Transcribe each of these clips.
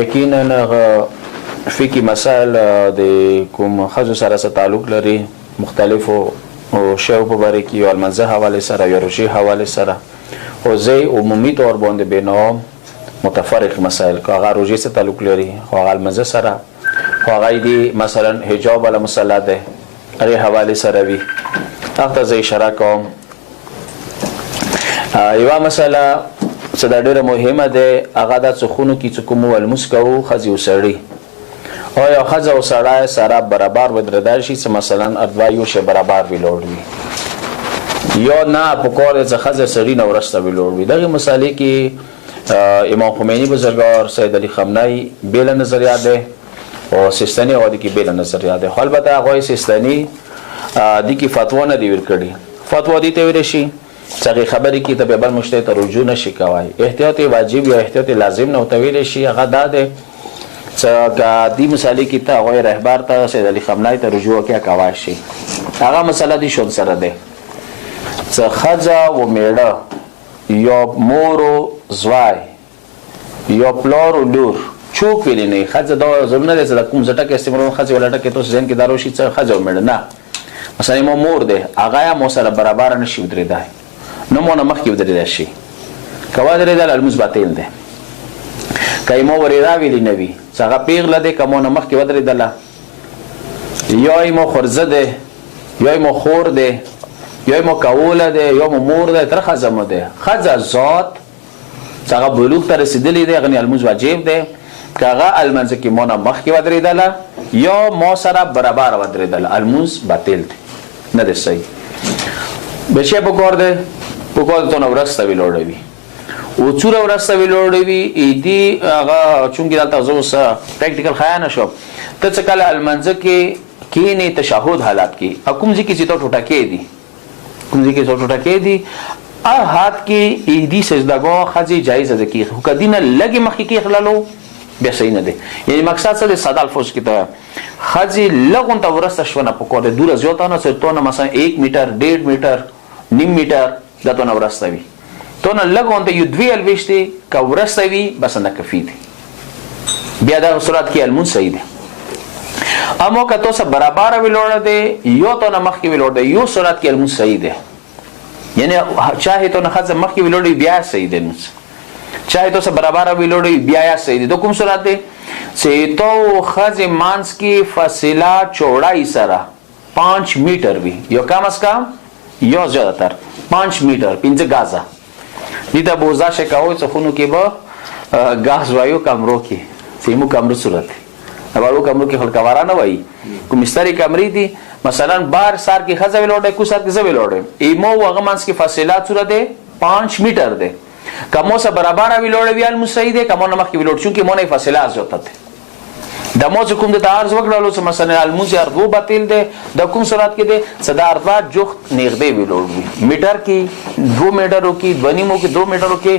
یقینا فقهي مسائل د کوم خزو سره تعلق لري مختلفو شیو په باره کې یو المنځه حواله سره یو روژې حواله سره خو زه عمومي طور باندې بینام متفرق مسائل که هغه روژې سره تعلق لري خو هغه المنځه سره خو هغه دی مثلا حجاب ولا مسله ده هغې حواله سره وي هغه ته زه اشاره کوم. یوه مسله څه دا ډېره مهمه ده هغه دا څخونو کې چې کوم ولمونځ کوو ښځې او سړي او یو ښځه او سړی سره برابر ودرېدای شي چې مثلا دوه یو شی برابر ویلوړ وي یا نه په کار یې چې ښځه سړي نه وروسته ویلوړ وي. دغې مسالې کې امام خمیني بزرګوار سید علي خامنه‌ای بېله نظریه ده او سیستاني هغه دې کې بېله نظریه ده خو البته هغوی سیستاني دې کې فتوا نه دی ورکړې. فتوا دې ته ویلی شي چې هغې خبرې کې ته بیا بل مجتهد ته رجوع نه شي کوی. احتیاط واجب یا احتیاط لازم نه ورته ویلی شي هغه دا دی چې که دې مسالې کې ته هغوی رهبر ته سید علي خامنه‌ای ته رجوع وکړه کوی شي. هغه مسله دې شون سره دی چې ښځه و میړه یا مور و زوی یا پلار و لور چوک ویلی نه ښځه دا ضرور نه دی چې د کوم زټک استعمالون ښځې ولا ټکې تاسو ذهن کې دا راشي چې ښځه و میړه نه مثلا ما مور دی هغه یې ما سره برابر نه شي ودرېدی نه مو نه مخکې ودرېدی شي که ودرېدل لمونځ باطل دی. که یې ما ورې راویلي نه وي چې هغه پیغله دی که ما نه مخکې ودرېدله یا یې ما خورزه دی یا یې ما خور دی یا یې ما کوله دی یا مو مور دی تر ښځه مو دی ښځه ذات چې هغه بلوغ ته رسېدلی دی هغه لمونځ واجب دی که هغه المنځه کې ما نه مخکې ودرېدله یا ما سره برابر ودرېدله لمونځ باطل دی نه دی صحیح. بچی په کار دی په کار دی تو نه ورسته ویلوړوي او څوره ورسته ویلوړوي ایدي هغه چونکې دلته زه اوس پریکټیکل ښه نه شوم ته څه کله المنځه کې کښېنې تشهد حالت کې او کوم ځای کې چې ته ټوټه کېدي کوم ځای کې چې ټوټه کېدي حالت کې ایدي سجدهګاه ښځې جایزه ده کېږي خو که دې نه لږې مخکې کېښللو بیا صحیح نه دی. یعنې مقصد څه دی ساده الفاظ کې ته ښځې لږ غونته ورسته شوه نه په کار دی دوره زیاته نه چې تو نه مثلا 1 میټر 1.5 میټر نیم میټر دا تو نه ورسته وي تو نه لږ غونته یو 2 الویشتې که ورسته وي بس نه کفي دی بیا دغه صورت کې لمونځ صحیح دی. اما که تو سره برابره ویلوړه دی یا تو نه مخکې ویلوړ دی یو صورت کې لمونځ صحیح دی. یعنې چاهې تو نه ښځه مخکې ویلوړ بیا صحیح دی لمونځ چاہے تو سب برابر ویلوڑی بیا صحیح دی. تو کوم صورت دی چې تو ښځې منځ کې فاصله چوڑائی سره 5 میټر وي یا کم از کم یا زیاتر 5 میټر 5 گازه دې ته بوزا شي کوي چې خونو کې به غاز وایو کمرو کې سیمو کمرو صورت دی اولو کمرو کې خلکوارا نه وایي کوم مستری کمرې دي مثلا بار سار کې ښځه ویلوړی کو سار کې زه ویلوړم ایمو هغه منځ کې فاصله صورت دی 5 میټر دی که مو سره برابر ویلوړ وي لمونځ صحیح دی که مو نه مخکې ویلوړ چونکې مو نه فاصله زیاته دی د مو چې کوم درته عرض وکړلو چې مثلا لمونځ یې اردو باطل دی د کوم صورت کې دی چې د اردوه جفت نږدې ویلوړ وي میټر کې 2 میټرو کې 2 نیمو کې 2 میټرو کې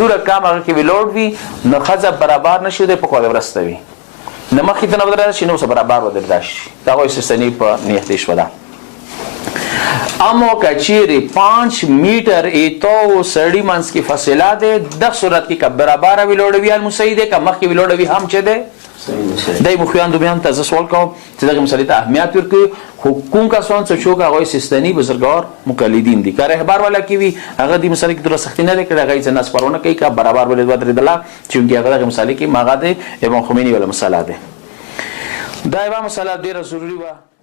دوره کم هغه کې ویلوړ وي نو ښځه برابر نه شي دی په خوا ورسته وي نه مخکې ته نه ودرېده شي نو سره برابر ودرېده شي د هغوی سیستني په نیت یې شوه ده. اما که چیرې 5 میټر ایتو سړي منځ کې فاصله دی د صورت کې که برابره ویلوړه وي لمونځ صحیح دی که مخکې ویلوړه وي هم چې دی دی مخویاندو بیا هم ته زه سوال کوم چې دغې مسلې ته اهمیت ورکوي خو کوم کسان چې څوک هغوی سیستاني بزرګوار مقلدین دي که رهبر والا کې وي هغه دې مسلې کې دومره سختي نه دی کړې هغه یې څه نس پرونه کوي که برابر ودرېدله چونکې هغه دغې مسلې کې هغه د امام خمیني والا مسله دی. دا یوه مسله ډېره ضروري وه.